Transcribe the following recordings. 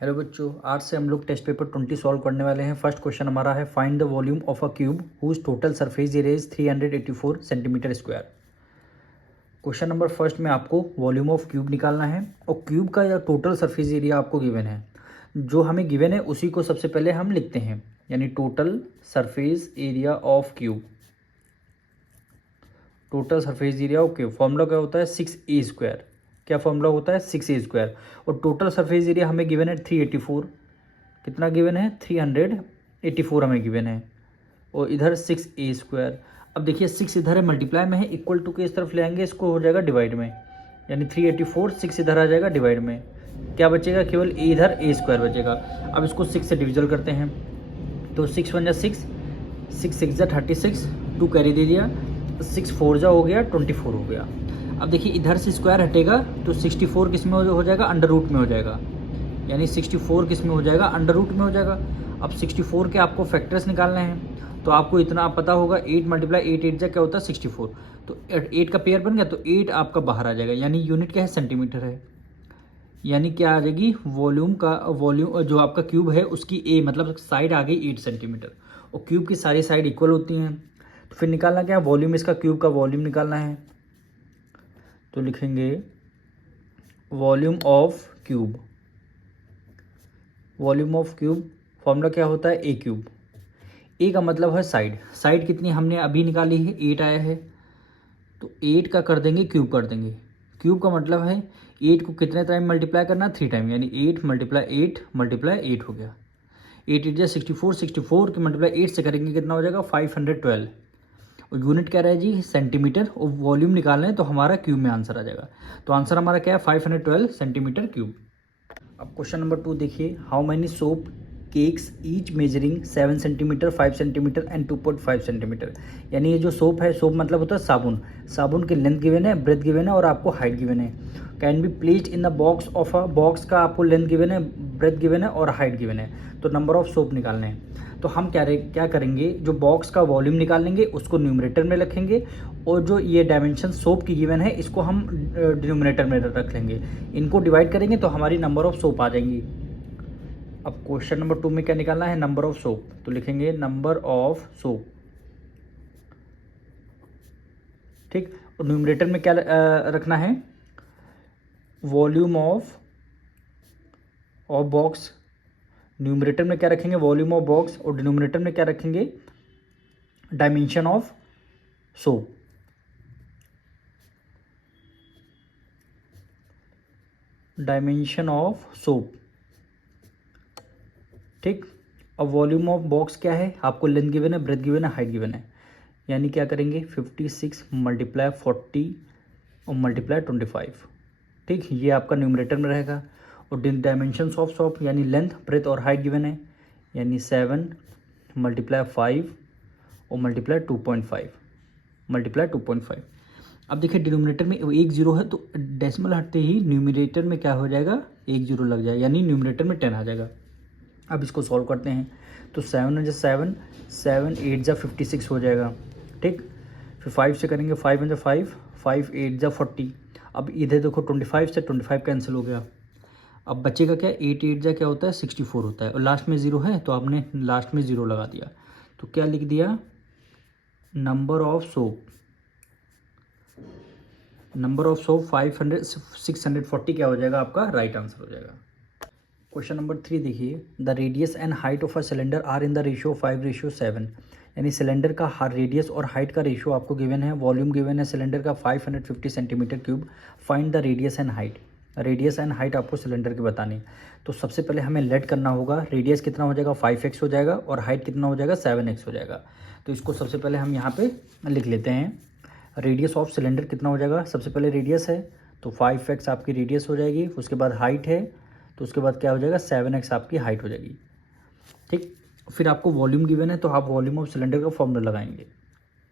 Hello बच्चों, आज से हम लोग टेस्ट पेपर 20 सॉल्व करने वाले हैं। फर्स्ट क्वेश्चन हमारा है find the volume of a cube whose total surface area is 384 centimetre square. Question number first में आपको वॉल्यूम ऑफ क्यूब निकालना है और क्यूब का या टोटल सरफेस एरिया आपको गिवन है। जो हमें गिवन है उसी को सबसे पहले हम लिखते हैं, यानी total surface area of cube. Total surface area of cube formula क्या होता है, 6a²। क्या फॉर्मूला होता है, 6a²। और टोटल सरफेस एरिया हमें गिवन है 384। कितना गिवन है, 384 हमें गिवन है। और इधर 6a²। अब देखिए 6 इधर है, मल्टीप्लाई में है, इक्वल टू के इस तरफ ले आएंगे, इसको हो जाएगा डिवाइड में, यानी 384 6 इधर आ जाएगा डिवाइड में। क्या बचेगा, केवल a इधर a² बचेगा। अब इसको 6 से डिविजल करते हैं, तो 6 1 6, 6 6 36, 2 कैरी दे दिया, 6 4 जा हो गया, 24 हो गया। अब देखिए इधर से स्क्वायर हटेगा तो 64 किस में हो जाएगा, अंडर रूट में हो जाएगा, यानी 64 किस में हो जाएगा, अंडर रूट में हो जाएगा। अब 64 के आपको फैक्टर्स निकालने हैं, तो आपको इतना पता होगा, 8 × 8 8 जा क्या होता है 64। तो 8 का पेयर बन गया, तो 8 आपका बाहर आ जाएगा, यानी यूनिट क्या है, सेंटीमीटर है। यानी क्या आ जाएगी, वॉल्यूम जो आपका क्यूब है उसकी ए मतलब साइड आ गई 8 सेंटीमीटर। और क्यूब की सारी साइड इक्वल होती हैं, तो फिर निकालना क्या है, वॉल्यूम, इसका क्यूब का वॉल्यूम निकालना है। तो लिखेंगे volume of cube. Volume of cube formula क्या होता है, ए क्यूब। ए का मतलब है साइड। साइड कितनी हमने अभी निकाली है, 8 आया है, तो 8 का कर देंगे क्यूब कर देंगे। क्यूब का मतलब है 8 को कितने टाइम मल्टीप्लाई करना, 3 टाइम, यानी 8 × 8 × 8 हो गया। 8 8 64, 64 के मल्टीप्लाई 8 से करेंगे कितना हो जाएगा, 512। और यूनिट क्या रहे जी, सेंटीमीटर। और वॉल्यूम निकालना है तो हमारा क्यूब में आंसर आ जाएगा। तो आंसर हमारा क्या है, 512 सेंटीमीटर क्यूब। अब क्वेश्चन नंबर 2 देखिए, how many soap cakes each measuring 7 centimetre, 5 centimetre and 2.5 centimetre. यानी ये जो सोप है, सोप मतलब होता है साबुन। साबुन की लेंथ गिवन है, ब्रेथ गिवन है और आपको हाइट गिवन है। Can be placed in the box of a box का आपको लेंथ गिवन है, ब्रेथ गिवन है और हाइट गिवन है। तो नंबर ऑफ सोप निकालने हैं, तो हम क्या करेंगे, जो बॉक्स का वॉल्यूम निकालेंगे उसको न्यूमरेटर में रखेंगे, और जो ये डायमेंशन सोप की गिवन है इसको हम डिनोमिनेटर में रख लेंगे। इनको डिवाइड करेंगे तो हमारी नंबर ऑफ सोप आ जाएंगी। अब क्वेश्चन नंबर 2 में क्या निकालना है, नंबर ऑफ सोप। तो लिखेंगे नंबर ऑफ सोप, ठीक। और न्यूमरेटर में क्या रखना है, वॉल्यूम ऑफ बॉक्स। न्यूमरेटर में क्या रखेंगे, वॉल्यूम ऑफ बॉक्स, और डिनोमिनेटर में क्या रखेंगे, dimension of soap. Dimension of soap, ठीक। अब वॉल्यूम ऑफ बॉक्स क्या है, आपको लेंथ गिवन है, ब्रेथ गिवन है, हाइट गिवन है। यानी क्या करेंगे, 56 × 40 और × 25, ठीक। ये आपका न्यूमरेटर में रहेगा। और डायमेंशंस ऑफ सोप यानी लेंथ, ब्रेथ और हाइट गिवन है, यानी 7 × 5 और × 2.5 अब देखिए डिनोमिनेटर में एक जीरो है, तो डेसिमल हटते ही न्यूमरेटर में क्या हो जाएगा, एक जीरो लग जाएगा, यानी न्यूमरेटर में 10 आ जाएगा। अब इसको सॉल्व करते हैं, तो 7 × 7, 7 8 जा 56 हो जाएगा, ठीक। फिर 5 से करेंगे, 5 × 5, 5 8 जा 40। अब इधर देखो 25 से 25 कैंसिल हो गया। अब बचेगा क्या, 8 8 जा क्या होता है, 64 होता है, और लास्ट में ज़ीरो है तो आपने लास्ट में ज़ीरो लगा दिया। तो क्या लिख दिया, number of soap. Number of soap 640 क्या हो जाएगा, आपका राइट आंसर हो जाएगा। क्वेश्चन नंबर 3 देखिए, the radius and height of a cylinder are in the ratio 5:7। यानी सिलेंडर का रेडियस और हाइट का रेशियो आपको गिवन है। वॉल्यूम गिवन है सिलेंडर का 550 centimetre cube. Find the radius and height. Radius and height आपको सिलेंडर की बतानी है। तो सबसे पहले हमें लेट करना होगा, रेडियस कितना हो जाएगा, 5x हो जाएगा, और हाइट कितना हो जाएगा, 7x हो जाएगा। तो इसको सबसे पहले हम यहाँ पे लिख लेते हैं। रेडियस ऑफ सिलेंडर कितना हो जाएगा, सबसे पहले रेडियस है तो 5x आपकी रेडियस हो जाएगी। उसके बाद हाइट है तो उसके बाद क्या हो जाएगा, 7x आपकी हाइट हो जाएगी, ठीक। फिर आपको वॉल्यूम गिवन है तो आप वॉल्यूम ऑफ सिलेंडर का फॉर्मूला लगाएंगे।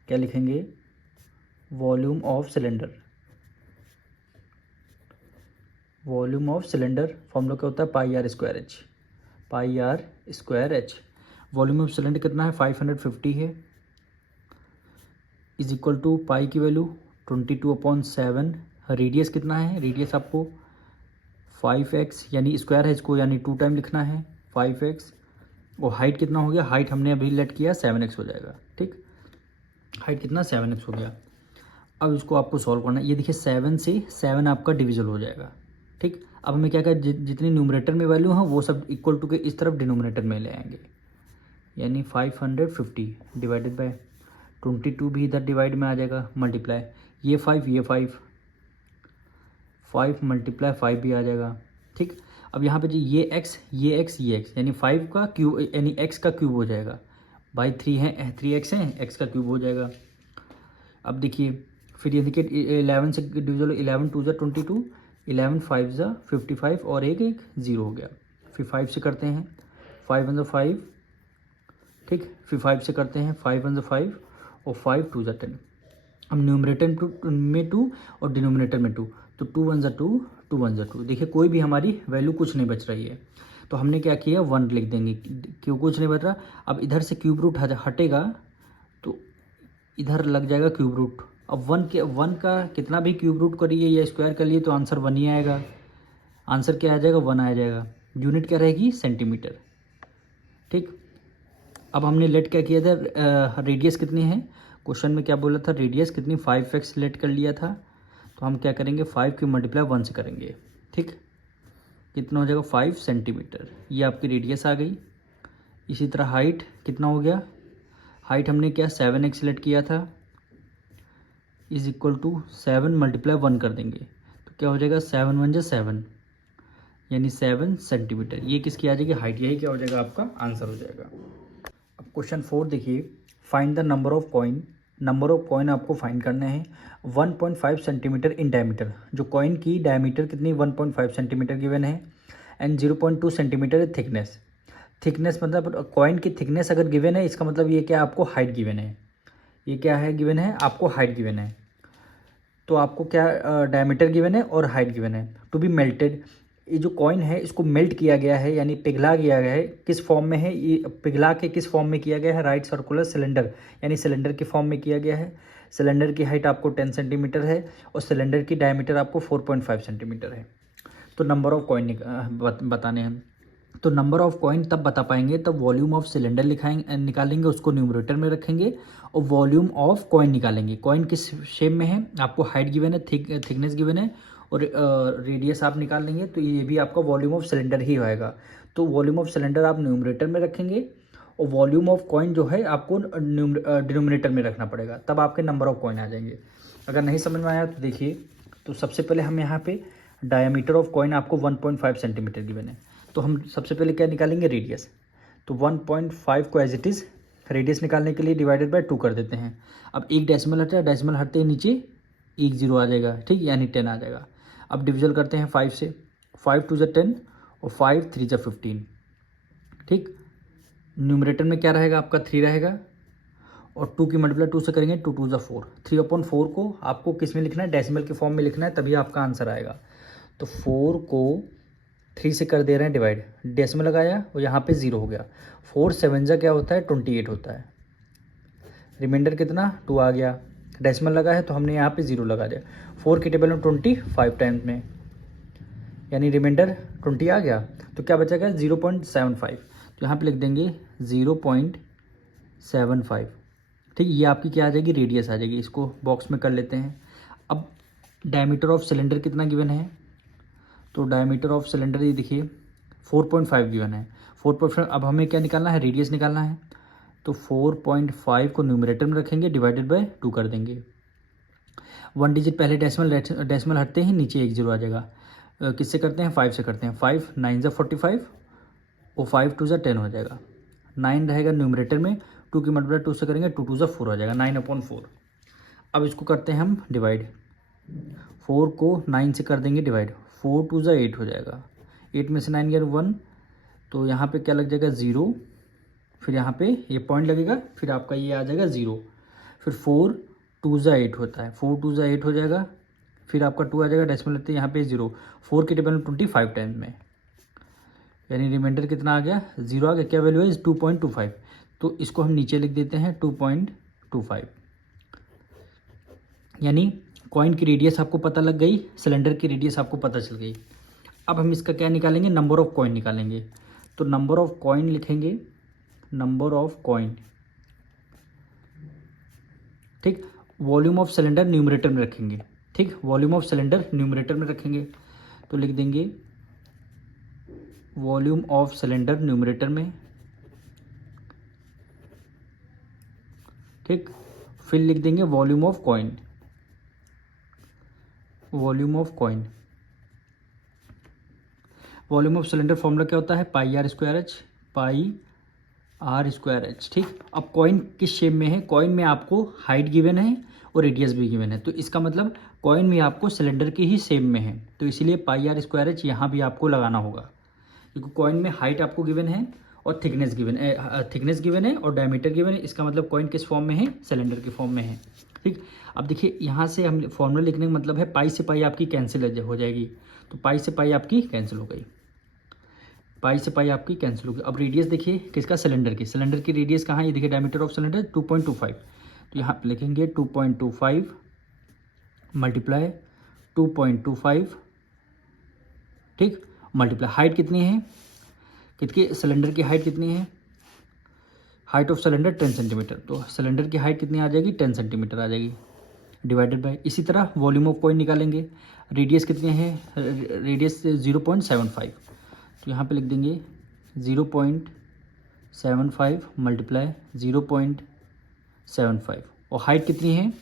क्या लिखेंगे, volume of cylinder. Volume of cylinder formula क्या होता है, πr²h। πr²h। Volume of cylinder कितना है, 550 है, इज इक्वल टू पाई की वैल्यू 22/7। रेडियस कितना है, रेडियस आपको 5x यानी स्क्वायर है इसको, यानी 2 टाइम लिखना है 5x। और हाइट कितना हो गया, हाइट हमने अभी लेट किया 7x हो जाएगा। ठीक, हाइट कितना 7x हो गया। अब इसको आपको सॉल्व करना है। ये देखिए 7 से 7 आपका डिविजल हो जाएगा। ठीक, अब हमें क्या करें, जितनी न्यूमरेटर में वैल्यू है वो सब इक्वल टू के इस तरफ डिनोमिनेटर में ले आएंगे, यानी 550 डिवाइडेड बाय 22 भी इधर डिवाइड में आ जाएगा, मल्टीप्लाई ये 5 5 मल्टीप्लाई 5 भी आ जाएगा। ठीक, अब यहाँ पे जो ये x यानी 5 का क्यूब यानी x का क्यूब हो जाएगा। बाई 3x है, x का क्यूब हो जाएगा। अब देखिए फिर ये देखिए 11 से डिविजल, 11 2 22, 11 5 55 और एक 0 हो गया। फिर 5 से करते हैं 5 1 5। ठीक, फिर 5 से करते हैं 5 1 5 और 5 2 10। अब न्यूमरेटर में 2 और डिनोमिनेटर में 2, तो 2 1 2 2 1 2। देखिए कोई भी हमारी वैल्यू कुछ नहीं बच रही है, तो हमने क्या किया 1 लिख देंगे, क्यों कुछ नहीं बच रहा। अब इधर से क्यूब रूट हटेगा तो इधर लग जाएगा क्यूब रूट। अब 1 का कितना भी क्यूब रूट करिए या स्क्वायर कर लिए तो आंसर 1 ही आएगा। आंसर क्या आ जाएगा, 1 आ जाएगा। यूनिट क्या रहेगी, सेंटीमीटर। ठीक, अब हमने लेट क्या किया था, रेडियस कितनी है, क्वेश्चन में क्या बोला था, रेडियस कितनी 5x लेट कर लिया था। तो हम क्या करेंगे 5 की मल्टीप्लाई 1 से करेंगे। ठीक, कितना हो जाएगा 5 सेंटीमीटर, ये आपकी रेडियस आ गई। इसी तरह हाइट कितना हो गया, हाइट हमने क्या 7x लेट किया था, इज इक्वल टू 7 मल्टीप्लाई 1 कर देंगे तो क्या हो जाएगा 7 1 7, यानी 7 सेंटीमीटर। ये किसकी आ जाएगी, हाइट, यही क्या हो जाएगा आपका आंसर हो जाएगा। अब क्वेश्चन 4 देखिए, find the number of coin. Number of coin आपको फाइंड करना है 1.5 सेंटीमीटर इन डायमीटर। जो कॉइन की डायमीटर कितनी 1.5 सेंटीमीटर गिवन है, एंड 0.2 सेंटीमीटर थिकनेस। थिकनेस मतलब कॉइन की थिकनेस अगर गिवन है इसका मतलब ये क्या आपको हाइट गिवन है, ये क्या है गिवन है, आपको हाइट गिवन है। तो आपको क्या डायमीटर गिवन है और हाइट गिवन है। टू बी मेल्टेड, ये जो कॉइन है इसको मेल्ट किया गया है, यानी पिघला गया गया है। किस फॉर्म में है ये, पिघला के किस फॉर्म में किया गया है, राइट सर्कुलर सिलेंडर, यानी सिलेंडर के फॉर्म में किया गया है। सिलेंडर की हाइट आपको 10 सेंटीमीटर है और सिलेंडर की डायमीटर आपको 4.5 सेंटीमीटर है। तो नंबर ऑफ कॉइन बताने हैं, तो नंबर ऑफ कॉइन तब बता पाएंगे तब वॉल्यूम ऑफ सिलेंडर निकालेंगे, उसको न्यूमरेटर में रखेंगे और वॉल्यूम ऑफ कॉइन निकालेंगे। कॉइन किस शेप में है, आपको हाइट गिवन है, थिकनेस गिवन है और रेडियस आप निकाल लेंगे, तो ये भी आपका वॉल्यूम ऑफ सिलेंडर ही होएगा। तो वॉल्यूम ऑफ सिलेंडर आप न्यूमरेटर में रखेंगे और वॉल्यूम ऑफ कॉइन जो है आपको डिनोमिनेटर में रखना पड़ेगा, तब आपके नंबर ऑफ कॉइन आ जाएंगे। अगर नहीं समझ में आया तो देखिए, तो सबसे पहले हम यहाँ पे डायमीटर ऑफ कॉइन आपको 1.5 सेंटीमीटर गिवन है, तो हम सबसे पहले क्या निकालेंगे, रेडियस। तो 1.5 को एज इट इज़ रेडियस निकालने के लिए डिवाइडेड बाय 2 कर देते हैं। अब एक डेसिमल हटा, डेसिमल हटते ही नीचे 1 0 आ जाएगा। ठीक, यानी 10 आ जाएगा। अब डिविजल करते हैं 5 से, 5 2 10 और 5 3 15। ठीक, न्यूमरेटर में क्या रहेगा आपका 3 रहेगा और 2 की मल्टीप्लाई 2 से करेंगे 2 2 4। 3/4 को आपको किस में लिखना है, डेसिमल के फॉर्म में लिखना है, तभी आपका आंसर आएगा। तो 4 को 3 से कर दे रहे हैं डिवाइड, डेसिमल लगाया और यहाँ पे 0 हो गया। 4 7 क्या होता है 28 होता है। रिमाइंडर कितना 2 आ गया, डेसिमल लगा है तो हमने यहाँ पे 0 लगा दिया। 4 की टेबल में 25 टाइम्स में, यानी रिमाइंडर 20 आ गया, तो क्या बचेगा 0.75। तो यहाँ पे लिख देंगे 0.75। ठीक, ये आपकी क्या आ जाएगी, रेडियस आ जाएगी। इसको बॉक्स में कर लेते हैं। अब डायमीटर ऑफ सिलेंडर कितना गिवन है, तो डायमीटर ऑफ सिलेंडर ये देखिए 4.5 गिवन है। 4.5, अब हमें क्या निकालना है, रेडियस निकालना है। तो 4.5 को न्यूमरेटर में रखेंगे, डिवाइडेड बाय 2 कर देंगे। 1 डिजिट पहले डेसिमल हटते ही नीचे 1 0 आ जाएगा। किससे करते हैं, 5 से करते हैं। 5 9 45 और 5 2 10 हो जाएगा। 9 रहेगा न्यूमरेटर में, 2 की मल्टीप्लाई 2 से करेंगे, 2 2 4 हो जाएगा, 9/4। अब इसको करते हैं हम डिवाइड, 4 को 9 से कर देंगे डिवाइड, 4 2 8 हो जाएगा। 8 में से 9 गया 1, तो यहाँ पे क्या लग जाएगा 0, फिर यहाँ पे ये पॉइंट लगेगा, फिर आपका ये आ जाएगा 0। फिर 4 2 8 होता है, 4 2 8 हो जाएगा, फिर आपका 2 आ जाएगा, डेसिमल लेते हैं यहाँ पे 0। 4 की टेबल में 25 टाइम्स में, यानी रिमाइंडर कितना आ गया 0 आ गया। क्या वैल्यू है 2.25, तो इसको हम नीचे लिख देते हैं 2.25। यानी कॉइन की रेडियस आपको पता लग गई, सिलेंडर की रेडियस आपको पता चल गई। अब हम इसका क्या निकालेंगे, नंबर ऑफ कॉइन निकालेंगे। तो नंबर ऑफ कॉइन लिखेंगे, नंबर ऑफ कॉइन, ठीक। वॉल्यूम ऑफ सिलेंडर न्यूमरेटर में रखेंगे, ठीक, वॉल्यूम ऑफ सिलेंडर न्यूमरेटर में रखेंगे। तो लिख देंगे वॉल्यूम ऑफ सिलेंडर न्यूमरेटर में, ठीक। फिर लिख देंगे volume of coin, volume of coin. Volume of cylinder formula क्या होता है, pi r square h, pi r square h, ठीक। अब कॉइन किस शेप में है, कॉइन में आपको हाइट गिवन है और रेडियस भी गिवन है, तो इसका मतलब कॉइन में आपको सिलेंडर की ही शेप में है, तो इसीलिए पाई आर स्क्वायर एच यहाँ भी आपको लगाना होगा, क्योंकि कॉइन में हाइट आपको गिवन है और थिकनेस गिवन है और डायमीटर गिवन है, इसका मतलब कॉइन किस फॉर्म में है, सिलेंडर के फॉर्म में है, ठीक। अब देखिए यहाँ से हम फॉर्मूला लिखने का मतलब है पाई से पाई आपकी कैंसिल हो जाएगी, तो पाई से पाई आपकी कैंसिल हो गई, पाई से पाई आपकी कैंसिल हो गई। अब रेडियस देखिए किसका, सिलेंडर की, सिलेंडर की रेडियस कहाँ है, ये देखिए डायमीटर ऑफ सिलेंडर 2.25, तो यहाँ पे लिखेंगे 2.25 मल्टीप्लाई 2.25, ठीक, मल्टीप्लाई हाइट कितनी है, कितनी सिलेंडर की हाइट कितनी है, हाइट ऑफ सिलेंडर 10 सेंटीमीटर, तो सिलेंडर की हाइट कितनी आ जाएगी, 10 सेंटीमीटर आ जाएगी, डिवाइडेड बाय, इसी तरह वॉल्यूम ऑफ कॉइन निकालेंगे, रेडियस कितनी है, रेडियस 0.75, तो यहाँ पे लिख देंगे 0.75 मल्टीप्लाई 0.75, और हाइट कितनी है,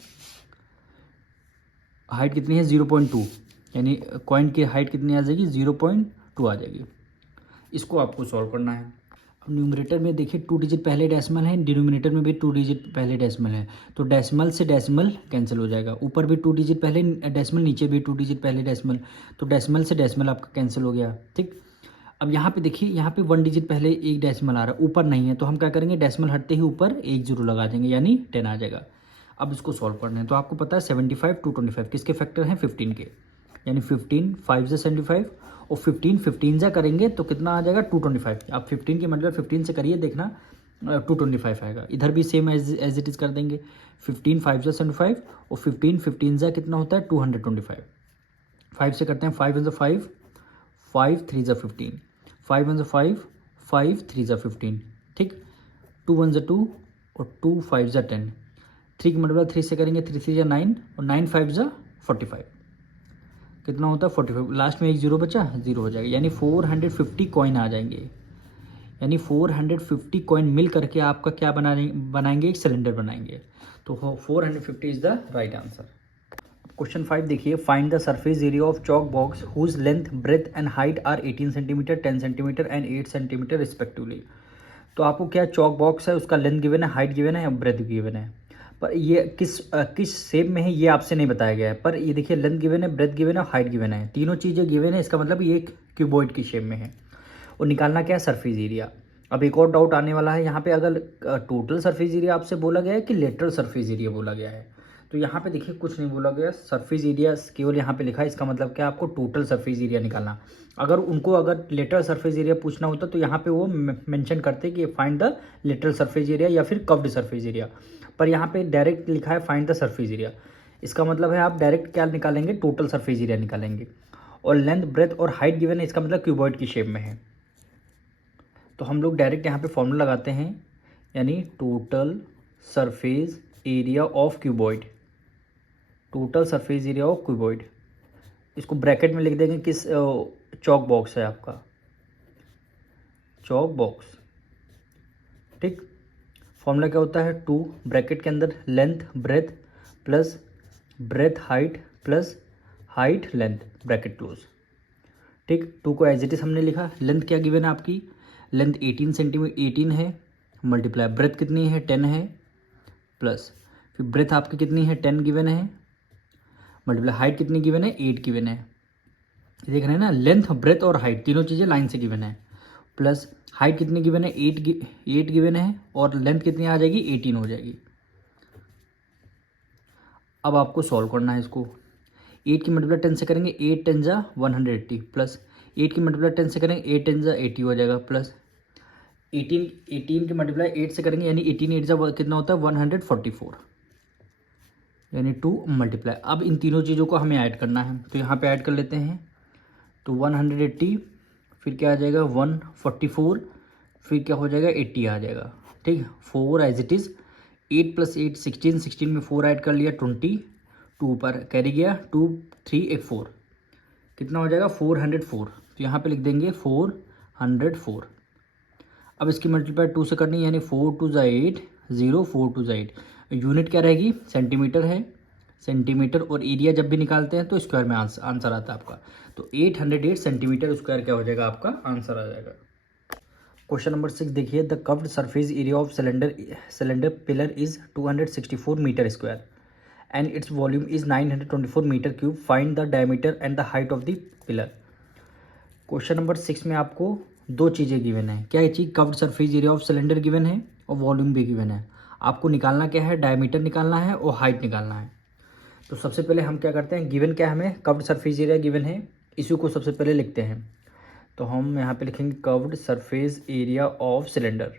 हाइट कितनी है 0.2, यानी कॉइन की हाइट कितनी आ जाएगी, 0.2 आ जाएगी। इसको आपको सॉल्व करना है। अब न्यूमरेटर में देखिए 2 डिजिट पहले डेसिमल है, डिनोमिनेटर में भी 2 डिजिट पहले डेसिमल है, तो डेसिमल से डेसिमल कैंसिल हो जाएगा, ऊपर भी 2 डिजिट पहले डेसिमल, नीचे भी 2 डिजिट पहले डेसिमल, तो डेसिमल से डेसिमल आपका कैंसिल हो गया, ठीक। अब यहाँ पे देखिए, यहाँ पे 1 डिजिट पहले एक डेसिमल आ रहा है, ऊपर नहीं है, तो हम क्या करेंगे, डेसिमल हटते ही ऊपर 1 जीरो लगा देंगे, यानी 10 आ जाएगा। अब इसको सॉल्व करना है, तो आपको पता है 75 225 किसके फैक्टर हैं, 15 के, यानी 15 5 से 75 और 15 जा करेंगे तो कितना आ जाएगा, 225। आप 15 के मतलब 15 से करिए, देखना 225 आएगा। इधर भी सेम एज इट इज़ कर देंगे, 15 5 से 75 और 15 जा कितना होता है, 225। 5 से करते हैं, 5 1 5, 5 3 जा 15, 5 1 5, 5 3 जा 15, ठीक। 2 1 2 और 2 5 जा 10, 3 की मल्टीप्लाई 3 से करेंगे, 3 3 जा 9 और 9 5 जा 45, कितना होता है 45, लास्ट में एक जीरो बचा, जीरो हो जाएगा, यानी 450 कॉइन आ जाएंगे, यानी 450 कॉइन मिल करके आपका क्या बनाएंगे, एक सिलेंडर बनाएंगे, तो 450 is the right answer. Question 5 देखिए, find the surface area of chalk box whose length breadth and height are 18 centimetre 10 centimetre and 8 centimetre respectively. तो आपको क्या चॉक बॉक्स है, उसका लेंथ गिवन है, हाइट गिवन है, ब्रेथ गिवन है, पर ये किस शेप में है ये आपसे नहीं बताया गया है, पर ये देखिए लेंथ गिवन है, ब्रेथ गिवन है, हाइट गिवन है, तीनों चीज़ें गिवन है, इसका मतलब ये क्यूबॉइड की शेप में है, और निकालना क्या है, सरफेस एरिया। अब एक और डाउट आने वाला है यहाँ पे, अगर टोटल सरफेस एरिया आपसे बोला गया है कि लेटरल सरफेस एरिया बोला गया है, तो यहाँ पे देखिए कुछ नहीं बोला गया, सरफेस एरिया केवल यहाँ पे लिखा है, इसका मतलब क्या, आपको टोटल सरफेस एरिया निकालना। अगर लेटरल सरफेस एरिया पूछना होता तो यहाँ पे वो मेंशन करते कि find the lateral surface area या फिर कर्व्ड सरफेस एरिया, पर यहाँ पे डायरेक्ट लिखा है फाइंड द सरफेस एरिया, इसका मतलब है आप डायरेक्ट क्या निकालेंगे, टोटल सरफेस एरिया निकालेंगे, और लेंथ ब्रेथ और हाइट गिवन है, इसका मतलब क्यूबॉइड की शेप में है, तो हम लोग डायरेक्ट यहाँ पे फॉर्मूला लगाते हैं, यानी total surface area of cuboid, total surface area of cuboid, इसको ब्रैकेट में लिख देंगे, किस चॉक बॉक्स है आपका, चॉक बॉक्स, ठीक। फॉर्मूला क्या होता है, 2 ब्रैकेट के अंदर length breadth plus breadth height plus height length, bracket close, ठीक। 2 को एज इट इज हमने लिखा, लेंथ क्या गिवन है आपकी, लेंथ 18 सेंटीमीटर 18 है, मल्टीप्लाई ब्रेथ कितनी है 10 है, प्लस फिर ब्रेथ आपकी कितनी है 10 गिवन है, मल्टीप्लाई हाइट कितनी गिवन है 8 गिवन है, देख रहे हैं ना, लेंथ ब्रेथ और हाइट तीनों चीज़ें लाइन से गिवन है, प्लस हाइट कितनी गिवन है 8 गिवन है, और लेंथ कितनी आ जाएगी 18 हो जाएगी। अब आपको सॉल्व करना है इसको, 8 की मल्टीप्लाई 10 से करेंगे, 8 10 जा 180 प्लस 8 की मल्टीप्लाई 10 से करेंगे, 8 10 जा 80 हो जाएगा, प्लस 18 की मल्टीप्लाई 8 से करेंगे, यानी 18 8 जा कितना होता है 144, यानी 2 मल्टीप्लाई। अब इन तीनों चीज़ों को हमें ऐड करना है, तो यहाँ पे ऐड कर लेते हैं, तो 180, फिर क्या आ जाएगा 144, फिर क्या हो जाएगा 80 आ जाएगा। ठीक, 4 एज इट इज़, 8 + 8 16, 16 में 4 ऐड कर लिया 20, 2 पर कैरी गया, 2 3 एक 4, कितना हो जाएगा 404। तो यहाँ पे लिख देंगे 404। अब इसकी मल्टीप्लाई 2 से करनी है, यानी 4 2 ज़ा 8, 0 4 2 ज़ा 8। यूनिट क्या रहेगी, सेंटीमीटर है, सेंटीमीटर, और एरिया जब भी निकालते हैं तो स्क्वायर में आंसर आता है आपका। तो 808 सेंटीमीटर स्क्वायर क्या हो जाएगा, आपका आंसर आ जाएगा। क्वेश्चन नंबर 6 देखिए, the curved surface area of cylinder pillar is 264 metre square and its volume is 924 metre cube, find the diameter and the height of the pillar. Question number 6 में आपको दो चीज़ें गिवन है। क्या ये चीज़, curved surface area of cylinder given है और वॉल्यूम भी गिवन है। आपको निकालना क्या है, डायमीटर निकालना है और हाइट निकालना है। तो सबसे पहले हम क्या करते हैं, गिवन क्या है हमें, कर्व्ड सरफेस एरिया गिवन है, इसी को सबसे पहले लिखते हैं। तो हम यहाँ पे लिखेंगे curved surface area of cylinder.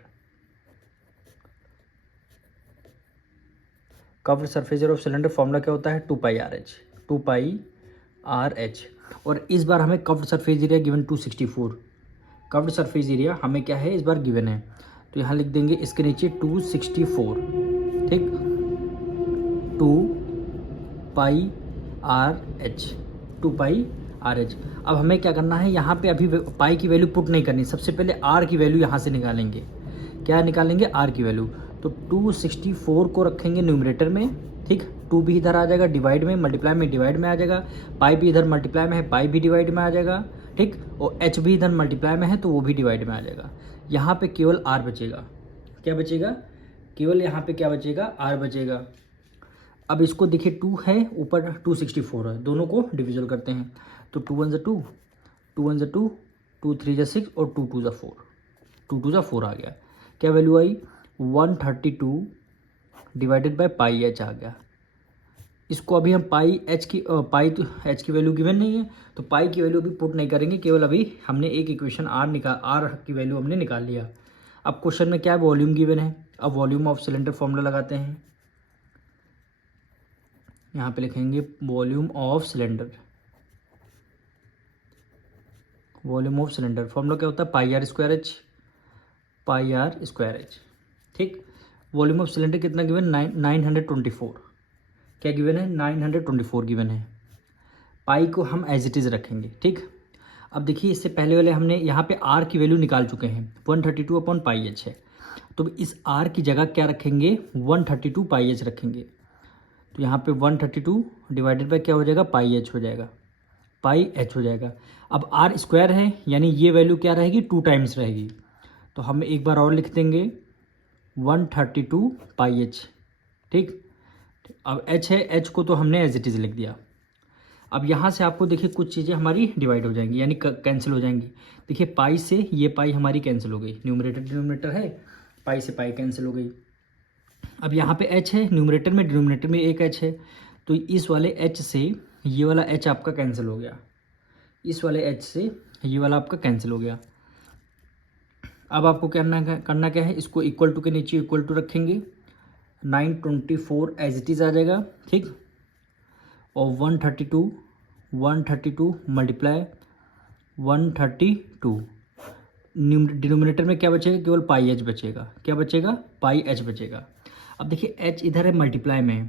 Curved surface area of cylinder formula क्या होता है, 2πRh, 2πRh। और इस बार हमें curved surface area given 264, curved surface area हमें क्या है इस बार गिवन है। तो यहाँ लिख देंगे इसके नीचे 264, ठीक, 2πRh, 2πRh। अब हमें क्या करना है, यहाँ पे अभी पाई की वैल्यू पुट नहीं करनी, सबसे पहले आर की वैल्यू यहाँ से निकालेंगे। क्या निकालेंगे, आर की वैल्यू। तो 264 को रखेंगे न्यूमरेटर में, ठीक, 2 भी इधर आ जाएगा डिवाइड में, मल्टीप्लाई में डिवाइड में आ जाएगा, पाई भी इधर मल्टीप्लाई में है, पाई भी डिवाइड में आ जाएगा, ठीक, और एच भी इधर मल्टीप्लाई में है तो वो भी डिवाइड में आ जाएगा। यहाँ पे केवल आर बचेगा। क्या बचेगा, केवल यहाँ पे क्या बचेगा, आर बचेगा। अब इसको देखिए 2 है, ऊपर 264 है, दोनों को डिविजल करते हैं। तो 2 1 ज़ा 2, 2 1 ज़ा 2, 2 3 ज़ा 6 और 2 2 ज़ा 4, 2 2 ज़ा 4 आ गया। क्या वैल्यू आई, 132 डिवाइडेड बाय पाई एच आ गया। इसको अभी हम पाई एच की पाई तो एच की वैल्यू गिवन नहीं है, तो पाई की वैल्यू अभी पुट नहीं करेंगे, केवल अभी हमने एक इक्वेशन आर की वैल्यू हमने निकाल लिया। अब क्वेश्चन में क्या है, वॉल्यूम गिवन है। अब वॉल्यूम ऑफ सिलेंडर फॉर्मूला लगाते हैं, यहाँ पे लिखेंगे volume of cylinder. Volume of cylinder formula क्या होता है, πr² h, πr² h, ठीक। वॉल्यूम ऑफ सिलेंडर कितना गिवन, 924। क्या गिवन है, 924 गिवन है। पाई को हम एज इट इज़ रखेंगे, ठीक। अब देखिए इससे पहले वाले हमने यहाँ पे आर की वैल्यू निकाल चुके हैं, 132/πh है। तो इस आर की जगह क्या रखेंगे, 132πh रखेंगे। तो यहाँ पे 132 डिवाइडेड बाय क्या हो जाएगा, πh हो जाएगा, πh हो जाएगा। अब आर स्क्वायर है, यानी ये वैल्यू क्या रहेगी, 2 टाइम्स रहेगी। तो हम एक बार और लिख देंगे 132πh, ठीक। अब h है, h को तो हमने एज इट इज़ लिख दिया। अब यहाँ से आपको देखिए कुछ चीज़ें हमारी डिवाइड हो जाएंगी, यानी कैंसिल हो जाएंगी। देखिए पाई से ये पाई हमारी कैंसिल हो गई, न्यूमरेटर डिनोमिनेटर है, पाई से पाई कैंसिल हो गई। अब यहाँ पे h है, न्यूमरेटर में डिनोमिनेटर में एक h है, तो इस वाले h से ये वाला h आपका कैंसिल हो गया, इस वाले h से ये वाला आपका कैंसिल हो गया। अब आपको करना क्या है, इसको इक्वल टू के नीचे इक्वल टू रखेंगे, 924 एज इट इज़ आ जाएगा, ठीक। और 132 मल्टीप्लाई 132, डिनोमिनेटर में क्या बचेगा, केवल पाई एच बचेगा। क्या बचेगा, पाई एच बचेगा। अब देखिए एच इधर है, मल्टीप्लाई में है,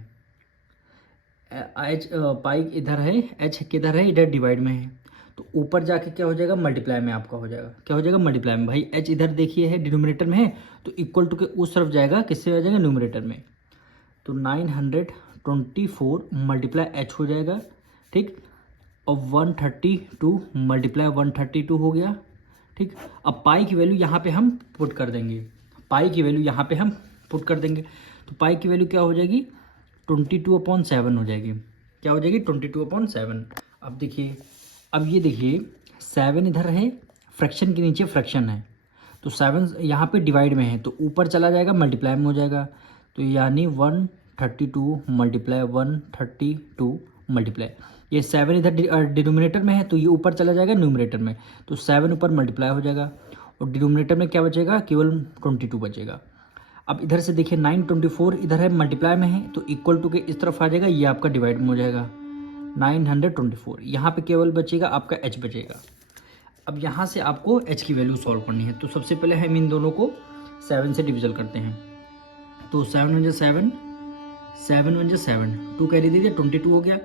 एच पाई इधर है, एच किधर है, इधर डिवाइड में है। तो ऊपर जाके क्या हो जाएगा, मल्टीप्लाई में आपका हो जाएगा। क्या हो जाएगा, मल्टीप्लाई में। भाई एच इधर देखिए है, डिनोमिनेटर में है, तो इक्वल टू के उस तरफ जाएगा, किससे आ जाएगा, न्यूमरेटर में। तो 924 मल्टीप्लाई एच हो जाएगा, ठीक। और 132 मल्टीप्लाई 132 हो गया, ठीक। अब पाई की वैल्यू यहाँ पे हम पुट कर देंगे, पाई की वैल्यू यहाँ पे हम पुट कर देंगे। तो पाई की वैल्यू क्या हो जाएगी, 22/7 हो जाएगी। क्या हो जाएगी, 22/7। अब देखिए, अब ये देखिए 7 इधर है, फ्रैक्शन के नीचे फ्रैक्शन है, तो 7 यहाँ पे डिवाइड में है, तो ऊपर चला जाएगा, मल्टीप्लाई में हो जाएगा। तो यानी 132 मल्टीप्लाई 132 मल्टीप्लाई, ये 7 इधर डिनोमिनेटर में है, तो ये ऊपर चला जाएगा न्यूमरेटर में, तो 7 ऊपर मल्टीप्लाई हो जाएगा, और डिनोमिनेटर में क्या बचेगा, केवल 22 बचेगा। अब इधर से देखिए 924 इधर है, मल्टीप्लाई में है, तो इक्वल टू के इस तरफ आ जाएगा, ये आपका डिवाइड में हो जाएगा, 924। यहाँ पे केवल बचेगा आपका h बचेगा। अब यहाँ से आपको h की वैल्यू सॉल्व करनी है। तो सबसे पहले हम इन दोनों को 7 से डिविजन करते हैं। तो 7 1 7, 7 1 7, 2 कैरी दे दिया 22 हो गया,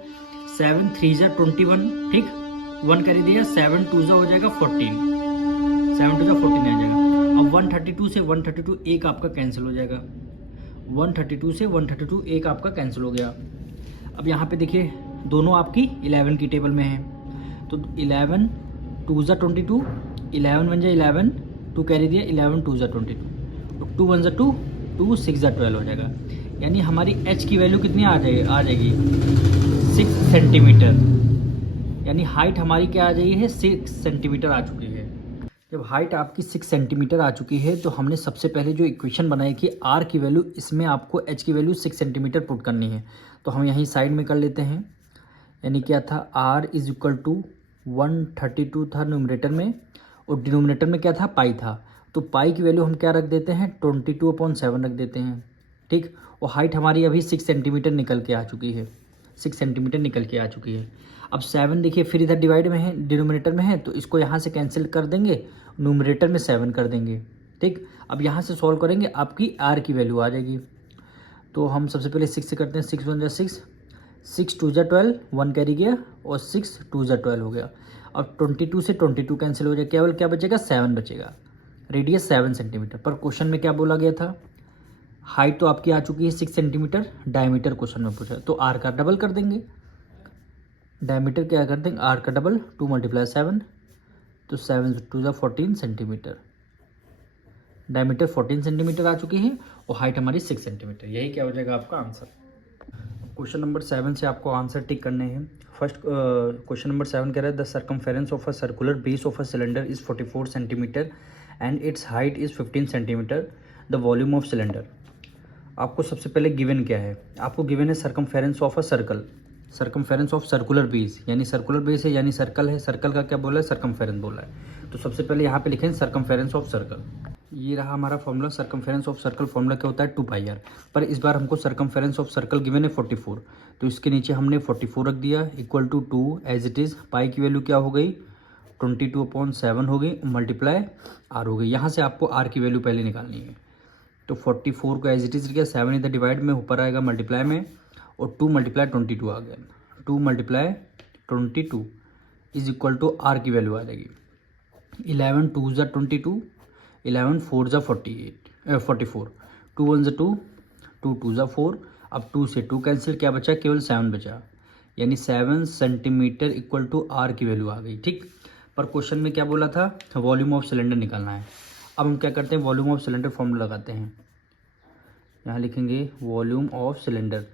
7 3 21, ठीक, 1 कैरी दिया, 7 2 हो जाएगा 14, 7 2 14 आ जाएगा। अब 132 से 132 एक आपका कैंसिल हो जाएगा, 132 से 132 एक आपका कैंसिल हो गया। अब यहाँ पे देखिए दोनों आपकी 11 की टेबल में है। तो 11 2 22, 11 1 11, 2 कैरी दिया, 11 2 22, 2 1 2, 2 6 12 हो जाएगा। यानी हमारी h की वैल्यू कितनी आ जाएगी 6 सेंटीमीटर। यानी हाइट हमारी क्या आ जाएगी है 6 सेंटीमीटर आ चुकी है। जब हाइट आपकी 6 सेंटीमीटर आ चुकी है तो हमने सबसे पहले जो इक्वेशन बनाई कि r की वैल्यू, इसमें आपको h की वैल्यू 6 सेंटीमीटर पुट करनी है। तो हम यहीं साइड में कर लेते हैं। यानी क्या था r इज इक्वल टू 132 था न्यूमरेटर में, और डिनोमिनेटर में क्या था पाई था। तो पाई की वैल्यू हम क्या रख देते हैं 22/7 रख देते हैं, ठीक। और हाइट हमारी अभी 6 सेंटीमीटर निकल के आ चुकी है, 6 सेंटीमीटर निकल के आ चुकी है। अब 7 देखिए फिर इधर डिवाइड में है, डिनोमिनेटर में है, तो इसको यहाँ से कैंसिल कर देंगे, न्यूमरेटर में 7 कर देंगे, ठीक। अब यहाँ से सॉल्व करेंगे, आपकी r की वैल्यू आ जाएगी। तो हम सबसे पहले 6 से करते हैं, 6 1 6, 6 2 12, 1 कैरी गया, और 6 2 12 हो गया। अब 22 से 22 कैंसिल हो जाएगा, केवल क्या बचेगा 7 बचेगा, रेडियस 7 सेंटीमीटर। पर क्वेश्चन में क्या बोला गया था, हाइट तो आपकी आ चुकी है 6 सेंटीमीटर, डायमीटर क्वेश्चन में पूछा, तो r का डबल कर देंगे। डायमीटर क्या कर देंगे r का डबल, 2 × 7, तो 7 2 14 सेंटीमीटर। डायमीटर 14 सेंटीमीटर आ चुकी है और हाइट हमारी 6 सेंटीमीटर। यही क्या हो जाएगा आपका आंसर। क्वेश्चन नंबर 7 से आपको आंसर टिक करने हैं। फर्स्ट क्वेश्चन नंबर 7 कह रहा है the circumference of a circular base of a cylinder is 44 centimetre and it's height is 15 centimetre, the volume of cylinder. आपको सबसे पहले गिवन क्या है, आपको गिवन है circumference of a circle, circumference of circular base, यानी सर्कुलर बेस है यानी सर्कल है, सर्कल का क्या बोला है सर्कमफेरेंस बोला है। तो सबसे पहले यहाँ पे लिखें सर्कमफेरेंस ऑफ सर्कल। ये रहा हमारा formula, circumference of circle formula क्या होता है 2πr। पर इस बार हमको सर्कमफेरेंस ऑफ सर्कल गिवन है 44, तो इसके नीचे हमने 44 रख दिया equal to 2 as it is. Pi की वैल्यू क्या हो गई 22/7 हो गई, मल्टीप्लाई r हो गई। यहाँ से आपको r की वैल्यू पहले निकालनी है। तो 44 को एज इट इज़ किया, 7 इधर डिवाइड में ऊपर आएगा मल्टीप्लाई में, और 2 × 22 आ गया, 2 × 22 इज इक्वल टू r की वैल्यू आ जाएगी 11 2 22, 11 4 44, 2 1 2, 2 2 4। अब 2 से 2 कैंसिल, क्या बचा केवल 7 बचा, यानी 7 सेंटीमीटर इक्वल टू r की वैल्यू आ गई, ठीक। पर क्वेश्चन में क्या बोला था वॉल्यूम ऑफ सिलेंडर निकालना है। अब हम क्या करते हैं वॉल्यूम ऑफ सिलेंडर फॉर्मूला लगाते हैं। यहाँ लिखेंगे वॉल्यूम ऑफ सिलेंडर,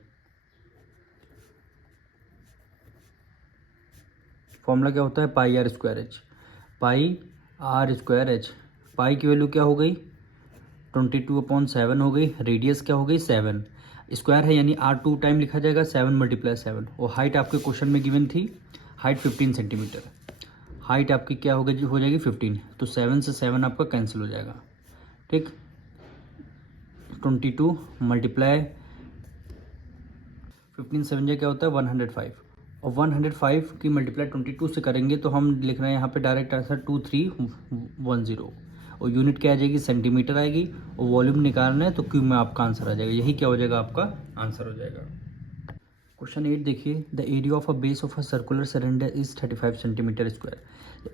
फॉर्मूला क्या होता है पाई r स्क्वायर एच, पाई r स्क्वायर एच। पाई की वैल्यू क्या हो गई 22/7 हो गई, रेडियस क्या हो गई 7, स्क्वायर है यानी r 2 टाइम लिखा जाएगा, 7 × 7। और हाइट आपके क्वेश्चन में गिवन थी हाइट 15 सेंटीमीटर, हाइट आपकी क्या हो जाएगी 15, तो 7 से 7 आपका कैंसिल हो जाएगा, ठीक। 22 मल्टीप्लाई 15 7 क्या होता है 105, और 105 की मल्टीप्लाई 22 से करेंगे तो हम लिख रहे हैं यहाँ पे डायरेक्ट आंसर 2310, और यूनिट क्या आ जाएगी सेंटीमीटर आएगी, और वॉल्यूम निकालना है तो क्यूब में आपका आंसर आ जाएगा। यही क्या हो जाएगा आपका आंसर हो जाएगा। क्वेश्चन 8 देखिए the area of a base of a circular cylinder is 35 centimetre square.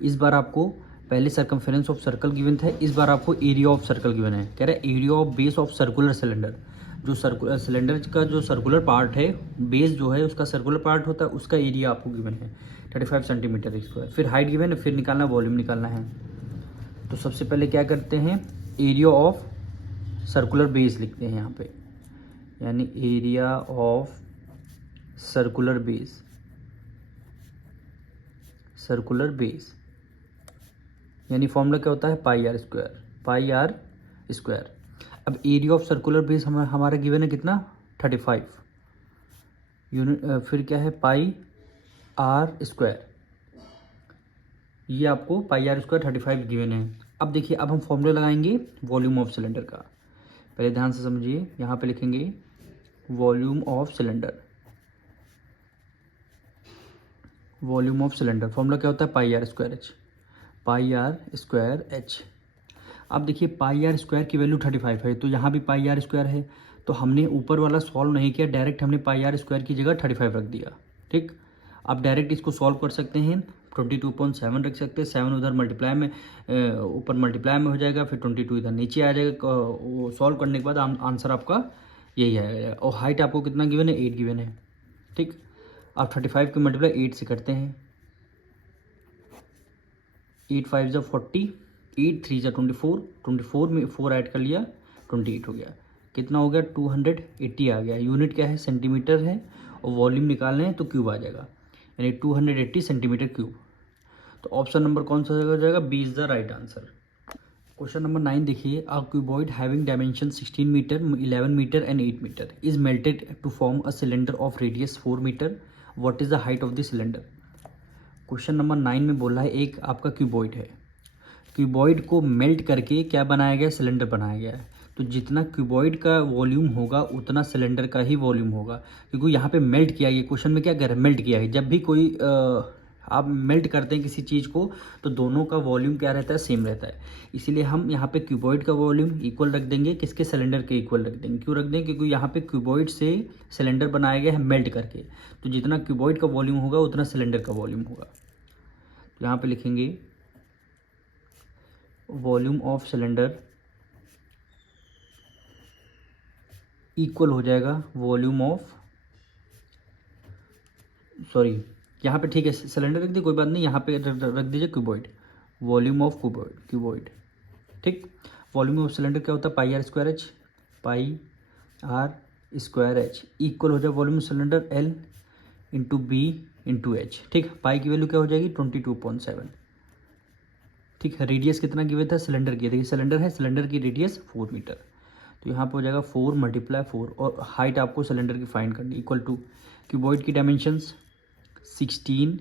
इस बार आपको पहले सर्कमफेरेंस ऑफ सर्कल गिवन था, इस बार आपको एरिया ऑफ सर्कल गिवन है। कह रहा है area of base of circular cylinder, जो सर्कुलर सिलेंडर का जो सर्कुलर पार्ट है, बेस जो है उसका सर्कुलर पार्ट होता है, उसका एरिया आपको गिवन है 35 सेंटीमीटर स्क्वायर। फिर हाइट गिवन है, फिर निकालना वॉल्यूम निकालना है। तो सबसे पहले क्या करते हैं एरिया ऑफ सर्कुलर बेस लिखते हैं यहाँ पे, यानी area of circular base, circular base यानी फॉर्मूला क्या होता है पाई r स्क्वायर, पाई r स्क्वायर। अब एरिया ऑफ सर्कुलर बेस हमारा गिवन है कितना 35 यूनिट, फिर क्या है पाई r स्क्वायर, ये आपको पाई r स्क्वायर 35 गिवन है। अब देखिए अब हम फॉर्मूला लगाएंगे वॉल्यूम ऑफ सिलेंडर का। पहले ध्यान से समझिए, यहाँ पे लिखेंगे volume of cylinder, volume of cylinder formula क्या होता है pi r square h, pi r square h. अब देखिए पाई आर स्क्वायर की वैल्यू 35 है, तो यहाँ भी पाई आर स्क्वायर है, तो हमने ऊपर वाला सॉल्व नहीं किया, डायरेक्ट हमने पाई आर स्क्वायर की जगह 35 रख दिया। ठीक, आप डायरेक्ट इसको सॉल्व कर सकते हैं, 22.7 रख सकते हैं, 7 उधर मल्टीप्लाई में ऊपर मल्टीप्लाई में हो जाएगा, फिर 22 इधर नीचे आ जाएगा। वो सॉल्व करने के बाद आंसर आपका यही आएगा। और हाइट आपको कितना गिवन है, 8 गिवन है। ठीक, आप 35 की मल्टीप्लाई 8 से करते हैं, 8 5 जा 40, 8 3 जा 24, 24 में 4 ऐड कर लिया, 28 हो गया। कितना हो गया, 280 आ गया। यूनिट क्या है, सेंटीमीटर है, और वॉल्यूम निकालना है तो क्यूब आ जाएगा, यानी 280 सेंटीमीटर क्यूब। तो ऑप्शन नंबर कौन सा हो जाएगा, B is the right answer. Question number 9 देखिए, a cuboid having dimension 16 metre, 11 metre and 8 metre is melted to form a cylinder of radius 4 metre, what is the height of the cylinder. Question number 9 में बोला है एक आपका cuboid है, cuboid को melt करके क्या बनाया गया, सिलेंडर बनाया गया है। तो जितना क्यूबॉइड का वॉल्यूम होगा उतना सिलेंडर का ही वॉल्यूम होगा, क्योंकि यहाँ पे मेल्ट किया, ये क्वेश्चन में क्या कह रहा है, मेल्ट किया है। जब भी कोई आप मेल्ट करते हैं किसी चीज़ को तो दोनों का वॉल्यूम क्या रहता है, सेम रहता है। इसीलिए हम यहाँ पे क्यूबॉइड का वॉल्यूम इक्वल रख देंगे, किसके, सिलेंडर के इक्वल रख देंगे। क्यों रख देंगे, क्योंकि यहाँ पे क्यूबॉइड से सिलेंडर बनाया गया है मेल्ट करके, तो जितना क्यूबॉइड का वॉल्यूम होगा उतना सिलेंडर का वॉल्यूम होगा। तो यहाँ पे लिखेंगे वॉल्यूम ऑफ सिलेंडर इक्वल हो जाएगा वॉल्यूम ऑफ, सॉरी यहाँ पे ठीक है सिलेंडर रख दिए, कोई बात नहीं, यहाँ पे रख दीजिए क्यूबॉइड, वॉल्यूम ऑफ क्यूबॉइड। ठीक, वॉल्यूम ऑफ सिलेंडर क्या होता है, pi r square h, pi r square h equal हो जाए volume cylinder l into b into h. ठीक, पाई की वैल्यू क्या हो जाएगी, 22.7। ठीक है, रेडियस कितना गिवन था सिलेंडर की, देखिए सिलेंडर है, सिलेंडर की रेडियस 4 मीटर, तो यहाँ पे हो जाएगा 4 × 4, और हाइट आपको सिलेंडर की फाइंड करनी, इक्वल टू क्यूबॉइड की डायमेंशंस 16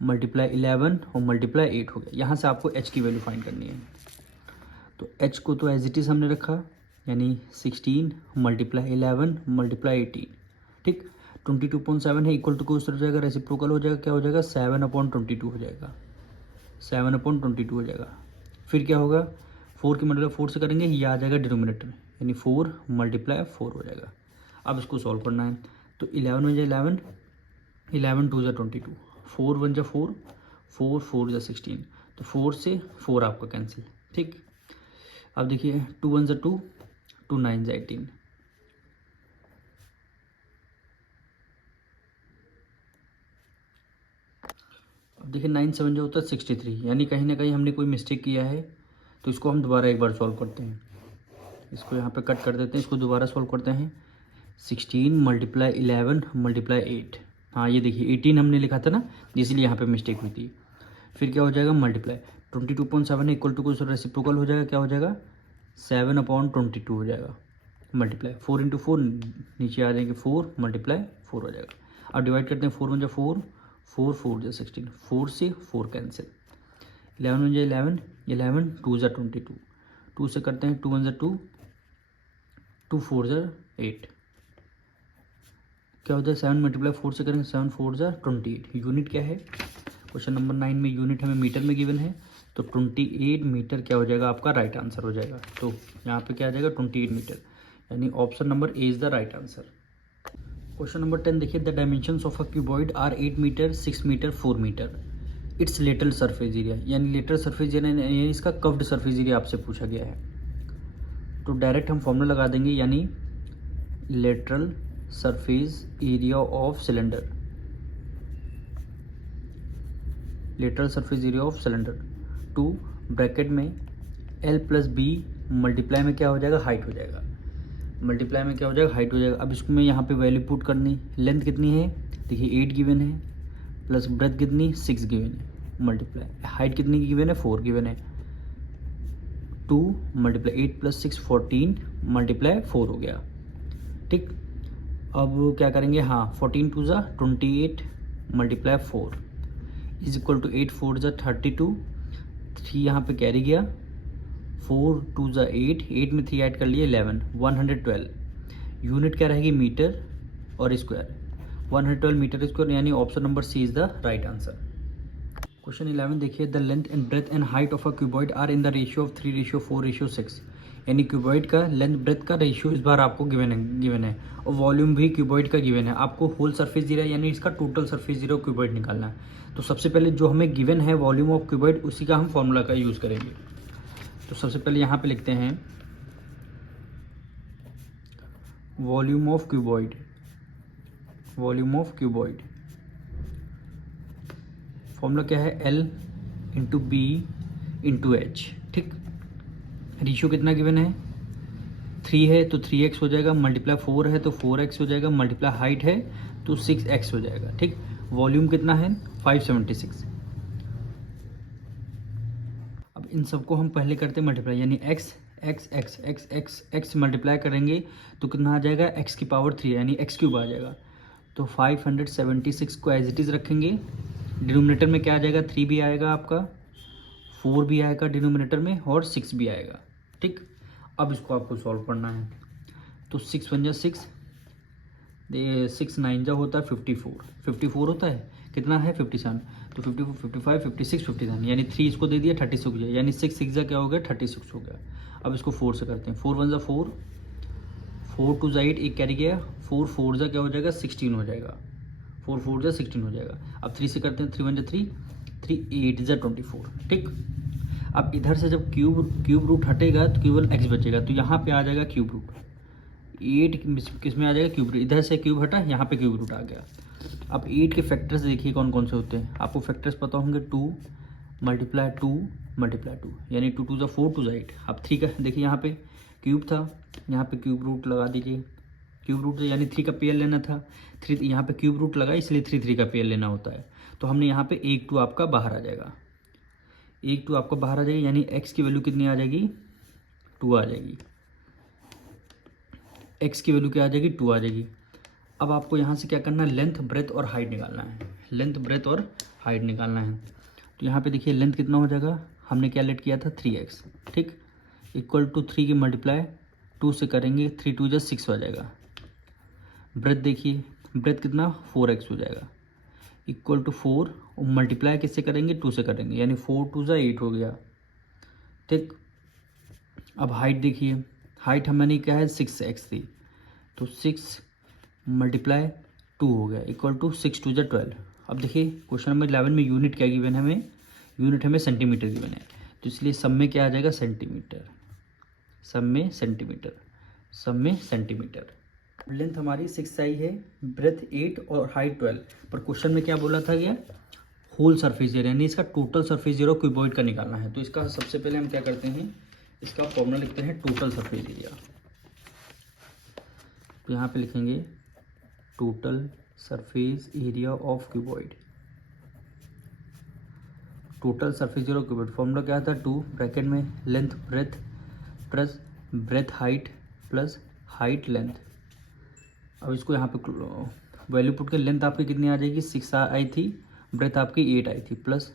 × 11 और × 8 हो गया। यहाँ से आपको एच की वैल्यू फाइंड करनी है, तो एच को तो एज इट इज़ हमने रखा, यानी 16 × 11 × 18। ठीक, 22.7 है, इक्वल टू को उस तरफ जाएगा, रेसिप्रोकल हो जाएगा, क्या हो जाएगा, 7/22 हो जाएगा, 7/22 हो जाएगा। फिर क्या होगा, 4 की मल्टीप्लाई 4 से करेंगे, ये आ जाएगा डिनोमिनेटर में, यानी 4 × 4 हो जाएगा। अब इसको सॉल्व करना है, तो 11 में 11, 11 2 × 22, 4 1 × 4, 4 4 × 16, तो 4 से 4 आपका कैंसिल। ठीक, अब देखिए 2 1 × 2, 2 9 × 18, अब देखिए 9 7 जो होता है 63, यानी कहीं ना कहीं हमने कोई मिस्टेक किया है, तो इसको हम दोबारा एक बार सॉल्व करते हैं। इसको यहाँ पे कट कर देते हैं, इसको दोबारा सॉल्व करते हैं। 16 × 11 × 8, हाँ ये देखिए 18 हमने लिखा था ना, इसलिए यहाँ पे मिस्टेक हुई थी। फिर क्या हो जाएगा, मल्टीप्लाई 22.7 इक्वल टू को रेसिप्रोकल हो जाएगा, क्या हो जाएगा, 7/22 हो जाएगा, मल्टीप्लाई 4 × 4 नीचे आ जाएंगे 4 × 4 हो जाएगा। अब डिवाइड करते हैं, 4 1 × 4, 4 4 × 16, 4 से 4 कैंसिल, 11 1 × 11, 11 2 × 22, 2 से करते हैं, 2 1 × 2, 2 4 × 8, क्या होता है, 7 × 4 से करेंगे, 7 4 × 28। यूनिट क्या है, क्वेश्चन नंबर 9 में यूनिट हमें मीटर में गिवन है, तो 28 मीटर क्या हो जाएगा, आपका राइट आंसर हो जाएगा। तो यहाँ पे क्या आ जाएगा, 28 मीटर, यानी option number A is the right answer. Question number 10 देखिए, the dimensions of a cuboid are 8 metre, 6 metre, 4 metre, its lateral surface area, यानी लेटरल सरफेस एरिया यानी इसका कर्व्ड सरफेस एरिया आपसे पूछा गया है। तो डायरेक्ट हम फॉर्मूला लगा देंगे, यानी lateral surface area of cylinder, lateral surface area of cylinder to bracket में L + B मल्टीप्लाई में क्या हो जाएगा, हाइट हो जाएगा, मल्टीप्लाई में क्या हो जाएगा, हाइट हो जाएगा। अब इसको मैं यहाँ पे वैल्यू पुट करनी, लेंथ कितनी है, देखिए 8 गिवन है, प्लस ब्रेथ कितनी 6 गिवन है, मल्टीप्लाई हाइट कितनी की गिवन है, 4 गिवन है, 2 × 8 + 6 14 × 4 हो गया। ठीक, अब क्या करेंगे, हाँ 14 2 × 28 × 4 इज इक्वल टू 8 4 × 32, 3 यहाँ पे कैरी गया, 4 2 × 8, 8 में 3 ऐड कर लिए 11, 112। यूनिट क्या रहेगी, मीटर और स्क्वायर, 112 मीटर स्क्वायर, यानी option number C is the right answer. Question 11 देखिए, the length and breadth and height of a cuboid are in the ratio of 3:4:6, यानी क्यूबॉइड का लेंथ ब्रेथ का रेशियो इस बार आपको गिवन है और वॉल्यूम भी क्यूबॉइड का गिवन है। आपको होल सरफेस एरिया यानी इसका टोटल सरफेस एरिया क्यूबॉइड निकालना है। तो सबसे पहले जो हमें गिवन है वॉल्यूम ऑफ क्यूबॉइड, उसी का हम फॉर्मूला का यूज़ करेंगे। तो सबसे पहले यहाँ पे लिखते हैं volume of cuboid, volume of cuboid formula क्या है, L into b into h. ठीक, रेशियो कितना गिवन है, 3 है तो 3x हो जाएगा, मल्टीप्लाई 4 है तो 4x हो जाएगा, मल्टीप्लाई हाइट है तो 6x हो जाएगा। ठीक, वॉल्यूम कितना है 576। अब इन सबको हम पहले करते हैं मल्टीप्लाई, यानी x x x x x x multiply करेंगे तो कितना आ जाएगा, x की पावर 3 यानी x क्यूब आ जाएगा। तो 576 को एज इट इज़ रखेंगे। डिनोमिनेटर में क्या आ जाएगा, 3 भी आएगा आपका, 4 भी आएगा डिनोमिनेटर में और 6 भी आएगा। ठीक, अब इसको आपको सॉल्व करना है। तो 6 1 जा 6, 6 9 जा होता है 54, 54 होता है, कितना है 57, तो 54 55 56 57, यानी 3 इसको दे दिया 36 हो गया, यानी 6 6 जा क्या हो गया 36 हो गया। अब इसको 4 से करते हैं, 4 1 जा 4, 4 2 जा 8, एक कैरी गया, 4 4 जा क्या हो जाएगा 16 हो जाएगा, 4 4 जा 16 हो जाएगा। अब 3 से करते हैं, 3 1 जा 3, 3 8 जा 24। ठीक, अब इधर से जब क्यूब रूट हटेगा तो केवल x बचेगा, तो यहाँ पे आ जाएगा क्यूब रूट, 8 किस में आ जाएगा क्यूब रूट, इधर से क्यूब हटा यहाँ पे क्यूब रूट आ गया। अब 8 के फैक्टर्स देखिए कौन कौन से होते हैं, आपको फैक्टर्स पता होंगे, 2 मल्टीप्लाई 2 यानी 2 2 जा 4 2 जा 8। अब 3 का देखिए, यहाँ पे क्यूब था, यहाँ पे क्यूब रूट लगा दीजिए, क्यूब रूट यानी 3 का पेयर लेना था, 3 यहाँ पे क्यूब रूट लगा इसलिए 3 3 का पेयर लेना होता है। तो हमने यहाँ पे 1 2 आपका बाहर आ जाएगा, 1 2 आपका बाहर आ जाएगी, यानी x की वैल्यू कितनी आ जाएगी 2 आ जाएगी, x की वैल्यू क्या आ जाएगी 2 आ जाएगी। अब आपको यहाँ से क्या करना है, लेंथ ब्रेथ और हाइट निकालना है, लेंथ ब्रेथ और हाइट निकालना है। तो यहाँ पे देखिए लेंथ कितना हो जाएगा, हमने क्या लेट किया था 3x। ठीक, इक्वल टू 3 की मल्टीप्लाई 2 से करेंगे, 3 2 जा 6 हो जाएगा। ब्रेथ देखिए, ब्रेथ कितना 4x हो जाएगा, इक्वल टू 4 और मल्टीप्लाई किससे करेंगे 2 से करेंगे, यानी 4 2 जा 8 हो गया। ठीक, अब हाइट देखिए, हाइट हमने क्या है 6x थी, तो 6 मल्टीप्लाई 2 हो गया, इक्वल टू 6 2 जा 12। अब देखिए क्वेश्चन नंबर 11 में यूनिट क्या गिवन है, हमें यूनिट हमें सेंटीमीटर गिवन है, तो इसलिए सब में क्या आ जाएगा सेंटीमीटर, सब में सेंटीमीटर, सब में सेंटीमीटर। लेंथ हमारी 6 आई है, ब्रेथ 8 और हाइट 12, पर क्वेश्चन में क्या बोला था क्या, होल सरफेस एरिया यानी इसका टोटल सरफेस एरिया क्यूबॉइड का निकालना है। तो इसका सबसे पहले हम क्या करते हैं, इसका फॉर्मूला लिखते हैं टोटल सरफेस एरिया। तो यहाँ पे लिखेंगे total surface area of cuboid, total surface area of cuboid formula क्या था, 2 ब्रैकेट में length breadth plus breadth height plus height length. अब इसको यहाँ पे वैल्यू पुट कर, लेंथ आपकी कितनी आ जाएगी 6 आई थी, ब्रेथ आपकी 8 आई थी, प्लस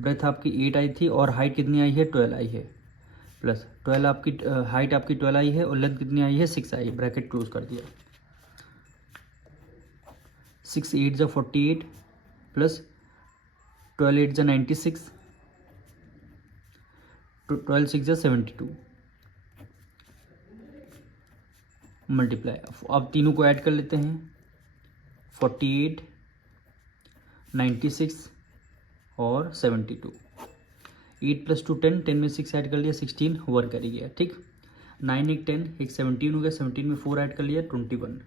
ब्रेथ आपकी 8 आई थी और हाइट कितनी आई है 12 आई है, प्लस 12 आपकी हाइट आपकी 12 आई है और लेंथ कितनी आई है 6 आई है, ब्रैकेट क्लोज कर दिया। 6 8 जा 48 प्लस 12 8 जा 96, 12 6 जा 72 मल्टीप्लाई। अब तीनों को ऐड कर लेते हैं, 48 96 और 72, 8 + 2 10, 10 में 6 ऐड कर लिया 16, वर्क कर गया। ठीक, 9 1 10, एक 17 हो गया, 17 में 4 ऐड कर लिया 21,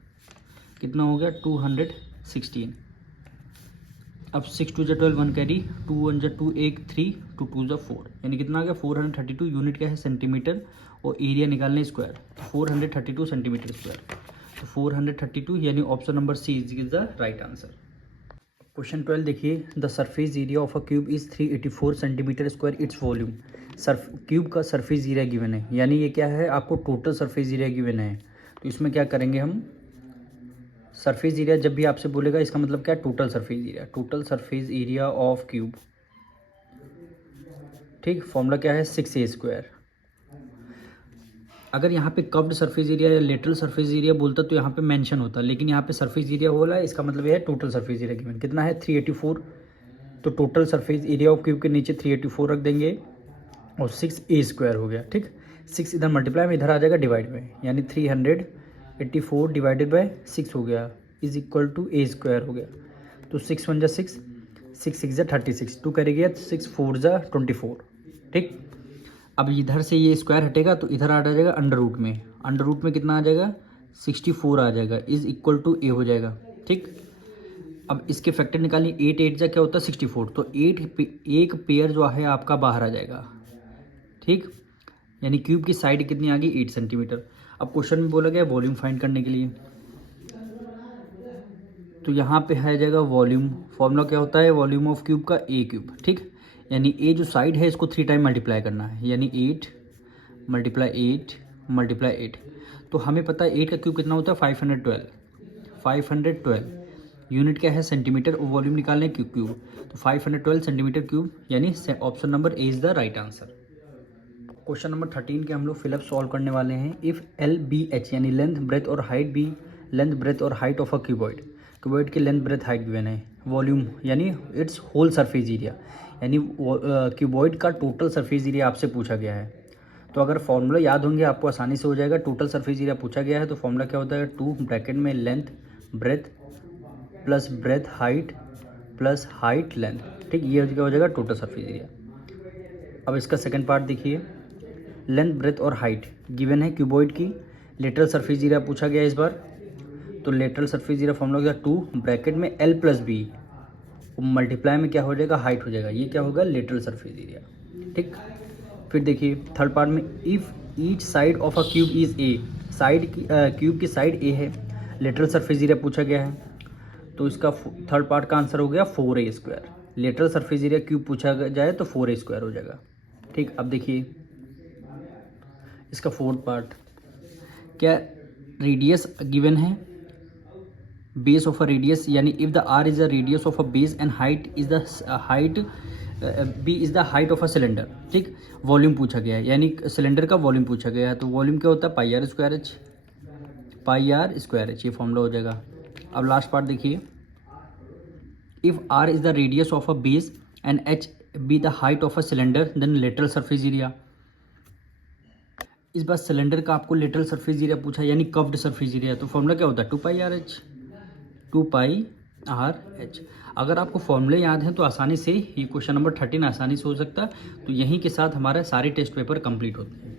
कितना हो गया 216। अब 6 2 जा 12, 1 कैरी, 2 1 जा 2, 1 3, 2 2 जा 4, यानी कितना आ गया 432। यूनिट क्या है सेंटीमीटर और एरिया निकालने स्क्वायर, 432 सेंटीमीटर स्क्वायर, तो 432 यानी option number C is the right answer. Question 12 देखिए, the surface area of a cube is 384 centimetre square, its volume. Cube का सरफेस एरिया गिवन है, यानी ये क्या है आपको टोटल सरफेस एरिया गिवन है। तो इसमें क्या करेंगे हम, सरफेस एरिया जब भी आपसे बोलेगा इसका मतलब क्या है total surface area, total surface area of cube. ठीक, फॉर्मूला क्या है 6a²। अगर यहाँ पे कव्ड सरफेस एरिया या लेटरल सरफेस एरिया बोलता तो यहाँ पे मेंशन होता, लेकिन यहाँ पे सरफेस एरिया बोला है, इसका मतलब ये है टोटल सरफेस एरिया गिवन कितना है 384। तो total surface area of cube के नीचे 384 रख देंगे और 6a² हो गया। ठीक, 6 इधर मल्टीप्लाई में इधर आ जाएगा डिवाइड में, यानी 384 डिवाइडेड बाय 6 हो गया इज इक्वल टू a² हो गया। तो 6 1 जा 6, 6 6 जा 36, 2 करेंगे 6 4 जा 24। ठीक, अब इधर से ये स्क्वायर हटेगा तो इधर आ जाएगा अंडर रूट में, अंडर रूट में कितना आ जाएगा 64 आ जाएगा इज इक्वल टू a हो जाएगा। ठीक, अब इसके फैक्टर निकालिए, 8 8 जा क्या होता है 64, तो एक पेयर जो है आपका बाहर आ जाएगा। ठीक, यानी क्यूब की साइड कितनी आ गई 8 सेंटीमीटर। अब क्वेश्चन में बोला गया वॉल्यूम फाइंड करने के लिए, तो यहाँ पे है जाएगा वॉल्यूम, फॉर्मूला क्या होता है वॉल्यूम ऑफ क्यूब का a³। ठीक, यानी ए जो साइड है इसको 3 टाइम मल्टीप्लाई करना है, यानी 8 × 8 × 8। तो हमें पता है 8 का क्यूब कितना होता है 512 यूनिट क्या है सेंटीमीटर, और वॉल्यूम निकालने क्यूब, तो 512 सेंटीमीटर क्यूब, यानी option number A is the right answer. Question number 13 के हम लोग फिलअप सॉल्व करने वाले हैं। इफ़ LBH यानी लेंथ ब्रेथ और हाइट बी लेंथ ब्रेथ और height of a cuboid, cuboid की लेंथ ब्रेथ हाइट गिवन है, वॉल्यूम यानी इट्स होल सरफेस एरिया, यानी क्यूबॉइड का टोटल सरफेस एरिया आपसे पूछा गया है। तो अगर फॉर्मूला याद होंगे आपको आसानी से हो जाएगा। टोटल सरफेस एरिया पूछा गया है तो फॉर्मूला क्या होता है 2 ब्रैकेट में length breadth plus breadth height plus height length. ठीक, ये क्या हो जाएगा टोटल सरफेस एरिया। अब इसका सेकंड पार्ट देखिए, लेंथ ब्रेथ और हाइट गिवन है क्यूबॉइड की, लेटरल सरफेस एरिया पूछा गया इस बार। तो लेटरल सरफेस एरिया फॉर्मूला क्या 2 ब्रैकेट में L + B मल्टीप्लाई में क्या हो जाएगा हाइट हो जाएगा, ये क्या होगा लेटरल सरफेस एरिया। ठीक, फिर देखिए थर्ड पार्ट में, if each side of a cube is A, side की क्यूब की साइड A है, लेटरल सरफेस एरिया पूछा गया है, तो इसका थर्ड पार्ट का आंसर हो गया 4a²। Lateral surface area cube पूछा जाए तो 4a² हो जाएगा। ठीक, अब देखिए इसका फोर्थ पार्ट, क्या रेडियस गिवन है, बेस ऑफ अ रेडियस, यानी if the r is the radius of a base and height is the height b is the height of a cylinder. ठीक, वॉल्यूम पूछा गया है, यानी सिलेंडर का volume पूछा गया है, तो वॉल्यूम क्या होता है πr²h, ये फॉर्मूला हो जाएगा। अब लास्ट पार्ट देखिए, if r is the radius of a base and h be the height of a cylinder then lateral surface area. इस बार सिलेंडर का आपको लेटरल सरफेस एरिया पूछा, यानी कव्ड सरफेस एरिया, तो फॉर्मूला क्या होता है 2πr/h। अगर आपको फॉर्मूले याद हैं तो आसानी से ये क्वेश्चन नंबर 13 आसानी से हो सकता है। तो यहीं के साथ हमारे सारे टेस्ट पेपर कंप्लीट होते हैं।